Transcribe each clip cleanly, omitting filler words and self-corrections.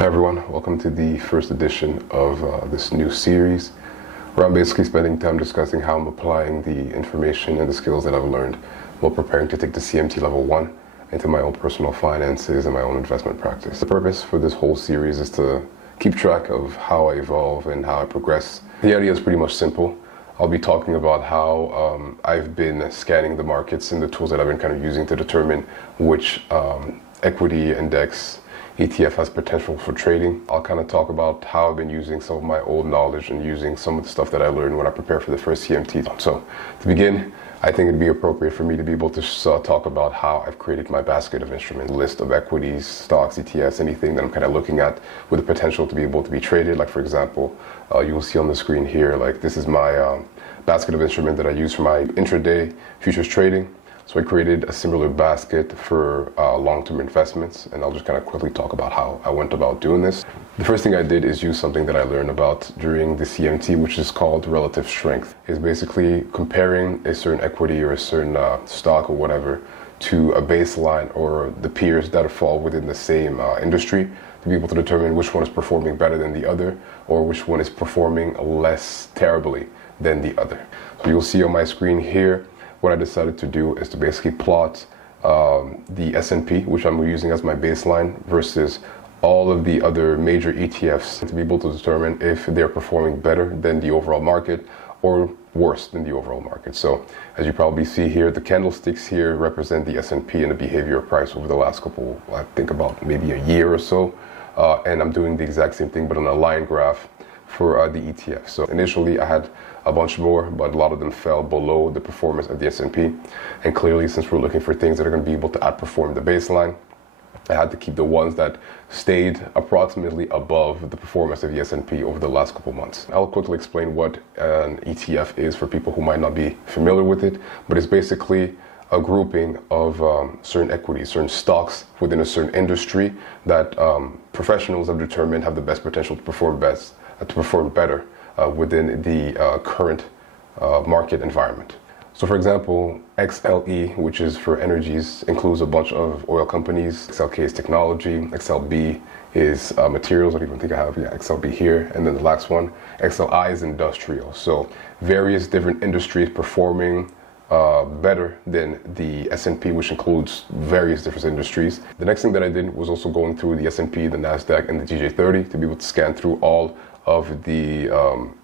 Hi everyone, welcome to the first edition of this new series where I'm basically spending time discussing how I'm applying the information and the skills that I've learned while preparing to take the CMT level 1 into my own personal finances and my own investment practice. The purpose for this whole series is to keep track of how I evolve and how I progress. The idea is pretty much simple. I'll be talking about how I've been scanning the markets and the tools that I've been kind of using to determine which equity index ETF has potential for trading. I'll kind of talk about how I've been using some of my old knowledge and using some of the stuff that I learned when I prepared for the first CMT. So to begin, I think it'd be appropriate for me to be able to talk about how I've created my basket of instruments, list of equities, stocks, ETFs, anything that I'm kind of looking at with the potential to be able to be traded. Like for example, you will see on the screen here, like this is my basket of instruments that I use for my intraday futures trading. So I created a similar basket for long-term investments, and I'll just kind of quickly talk about how I went about doing this. The first thing I did is use something that I learned about during the CMT, which is called relative strength. It's basically comparing a certain equity or a certain stock or whatever to a baseline or the peers that fall within the same industry to be able to determine which one is performing better than the other or which one is performing less terribly than the other. So you'll see on my screen here, what I decided to do is to basically plot the S&P, which I'm using as my baseline, versus all of the other major ETFs to be able to determine if they're performing better than the overall market or worse than the overall market. So as you probably see here, the candlesticks here represent the S&P and the behavior of price over the last couple, I think about maybe a year or so. And I'm doing the exact same thing, but on a line graph for the ETF. So initially I had a bunch more, but a lot of them fell below the performance of the S&P. And clearly, since we're looking for things that are going to be able to outperform the baseline, I had to keep the ones that stayed approximately above the performance of the S&P over the last couple months. I'll quickly explain what an ETF is for people who might not be familiar with it, but it's basically a grouping of certain equities, certain stocks within a certain industry that professionals have determined have the best potential to perform better within the current market environment. So for example, XLE, which is for energies, includes a bunch of oil companies. XLK is technology, XLB is materials. I don't even think I have XLB here. And then the last one, XLI is industrial. So various different industries performing better than the S&P, which includes various different industries. The next thing that I did was also going through the S&P, the NASDAQ, and the TJ30 to be able to scan through all of the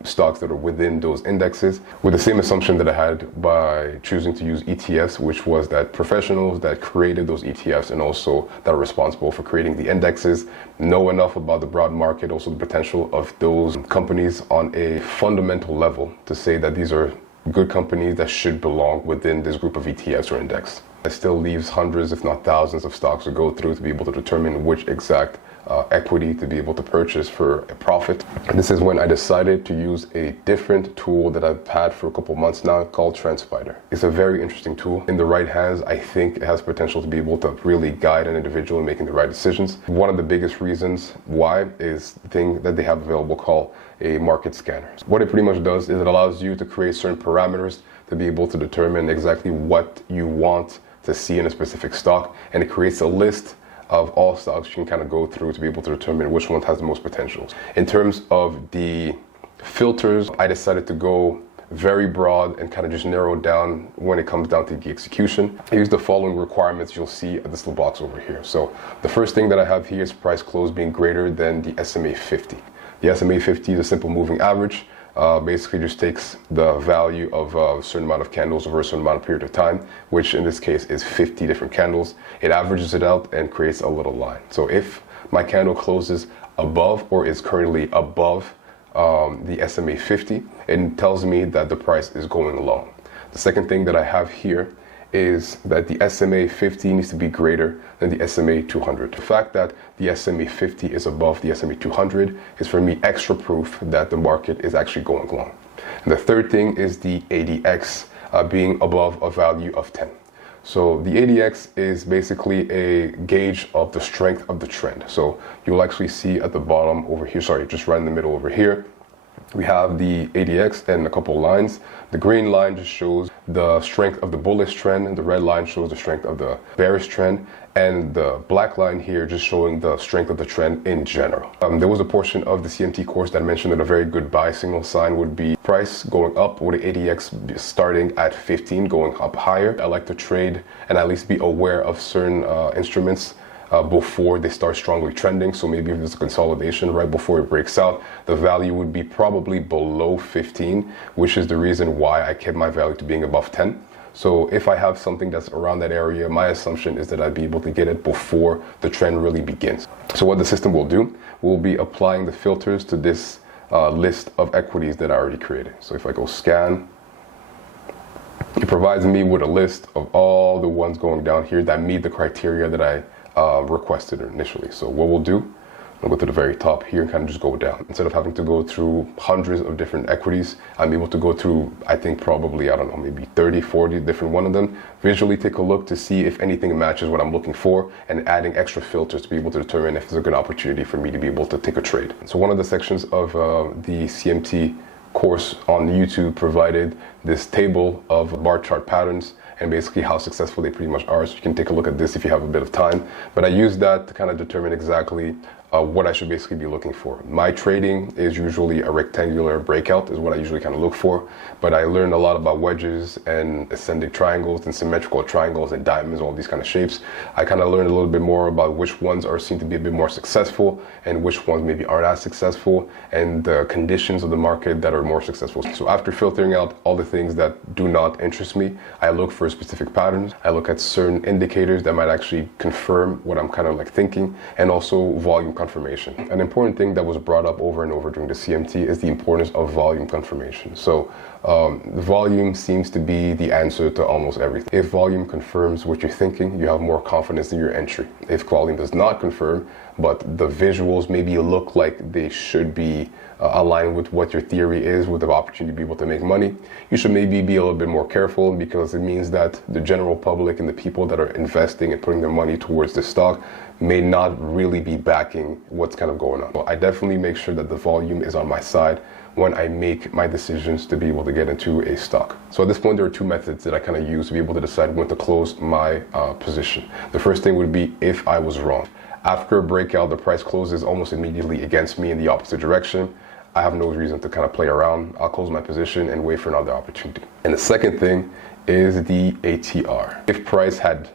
stocks that are within those indexes with the same assumption that I had by choosing to use ETFs, which was that professionals that created those ETFs and also that are responsible for creating the indexes know enough about the broad market, also the potential of those companies on a fundamental level to say that these are good companies that should belong within this group of ETFs or index. It still leaves hundreds, if not thousands, of stocks to go through to be able to determine which exact equity to be able to purchase for a profit. And this is when I decided to use a different tool that I've had for a couple months now called TrendSpider. It's a very interesting tool. In the right hands, I think it has potential to be able to really guide an individual in making the right decisions. One of the biggest reasons why is the thing that they have available called a market scanner. What it pretty much does is it allows you to create certain parameters to be able to determine exactly what you want to see in a specific stock, and it creates a list of all stocks you can kind of go through to be able to determine which one has the most potential. In terms of the filters, I decided to go very broad and kind of just narrow down when it comes down to the execution. I use the following requirements you'll see at this little box over here. So the first thing that I have here is price close being greater than the SMA 50. The SMA 50 is a simple moving average. Basically just takes the value of a certain amount of candles over a certain amount of period of time, which in this case is 50 different candles. It averages it out and creates a little line. So if my candle closes above or is currently above the SMA 50, it tells me that the price is going long. The second thing that I have here is that the SMA 50 needs to be greater than the SMA 200. The fact that the SMA 50 is above the SMA 200 is for me extra proof that the market is actually going long. And the third thing is the ADX being above a value of 10. So the ADX is basically a gauge of the strength of the trend. So you'll actually see at the bottom over here, sorry, just right in the middle over here, we have the ADX and a couple lines. The green line just shows the strength of the bullish trend, and the red line shows the strength of the bearish trend, and the black line here just showing the strength of the trend in general. There was a portion of the CMT course that mentioned that a very good buy signal sign would be price going up with the ADX starting at 15, going up higher. I like to trade and at least be aware of certain instruments before they start strongly trending. So maybe if there's a consolidation right before it breaks out, the value would be probably below 15, which is the reason why I kept my value to being above 10. So if I have something that's around that area, my assumption is that I'd be able to get it before the trend really begins. So what the system will do, we'll be applying the filters to this list of equities that I already created. So if I go scan, it provides me with a list of all the ones going down here that meet the criteria that I requested initially. So what we'll do, I'll go to the very top here and kind of just go down. Instead of having to go through hundreds of different equities, I'm able to go through, I think probably, I don't know, maybe 30, 40 different one of them, visually take a look to see if anything matches what I'm looking for, and adding extra filters to be able to determine if there's a good opportunity for me to be able to take a trade. So one of the sections of the CMT course on YouTube provided this table of bar chart patterns and basically how successful they pretty much are. So you can take a look at this if you have a bit of time. But I use that to kind of determine exactly what I should basically be looking for. My trading is usually a rectangular breakout is what I usually kind of look for. But I learned a lot about wedges and ascending triangles and symmetrical triangles and diamonds, all these kind of shapes. I kind of learned a little bit more about which ones are seen to be a bit more successful and which ones maybe aren't as successful, and the conditions of the market that are more successful. So after filtering out all the things that do not interest me, I look for specific patterns. I look at certain indicators that might actually confirm what I'm kind of like thinking, and also volume confirmation. An important thing that was brought up over and over during the CMT is the importance of volume confirmation. So volume seems to be the answer to almost everything. If volume confirms what you're thinking, you have more confidence in your entry. If volume does not confirm, but the visuals maybe look like they should be aligned with what your theory is, with the opportunity to be able to make money, you should maybe be a little bit more careful, because it means that the general public and the people that are investing and putting their money towards this stock may not really be backing what's kind of going on. So I definitely make sure that the volume is on my side when I make my decisions to be able to get into a stock. So at this point, there are two methods that I kind of use to be able to decide when to close my position. The first thing would be if I was wrong. After a breakout, the price closes almost immediately against me in the opposite direction. I have no reason to kind of play around. I'll close my position and wait for another opportunity. And the second thing is the ATR. If price had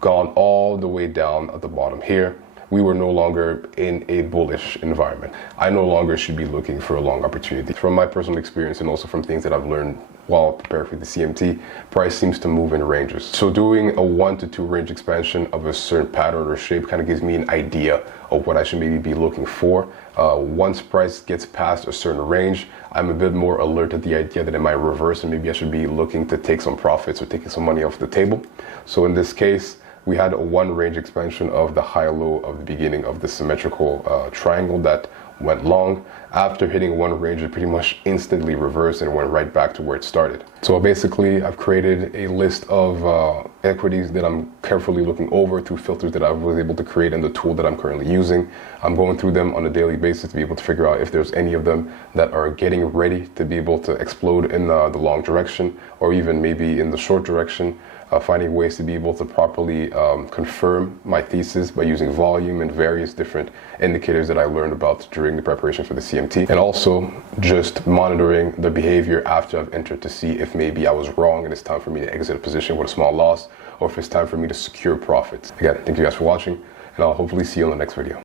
gone all the way down at the bottom here, we were no longer in a bullish environment. I no longer should be looking for a long opportunity. From my personal experience and also from things that I've learned while preparing for the CMT, price seems to move in ranges. So doing a 1 to 2 range expansion of a certain pattern or shape kind of gives me an idea of what I should maybe be looking for. Once price gets past a certain range, I'm a bit more alert at the idea that it might reverse, and maybe I should be looking to take some profits or taking some money off the table. So in this case, we had a 1 range expansion of the high-low of the beginning of the symmetrical triangle that went long. After hitting 1 range, it pretty much instantly reversed and went right back to where it started. So basically, I've created a list of equities that I'm carefully looking over through filters that I was able to create in the tool that I'm currently using. I'm going through them on a daily basis to be able to figure out if there's any of them that are getting ready to be able to explode in the long direction, or even maybe in the short direction. Finding ways to be able to properly confirm my thesis by using volume and various different indicators that I learned about during the preparation for the CMT, and also just monitoring the behavior after I've entered to see if maybe I was wrong and it's time for me to exit a position with a small loss, or if it's time for me to secure profits. Again, thank you guys for watching, and I'll hopefully see you on the next video.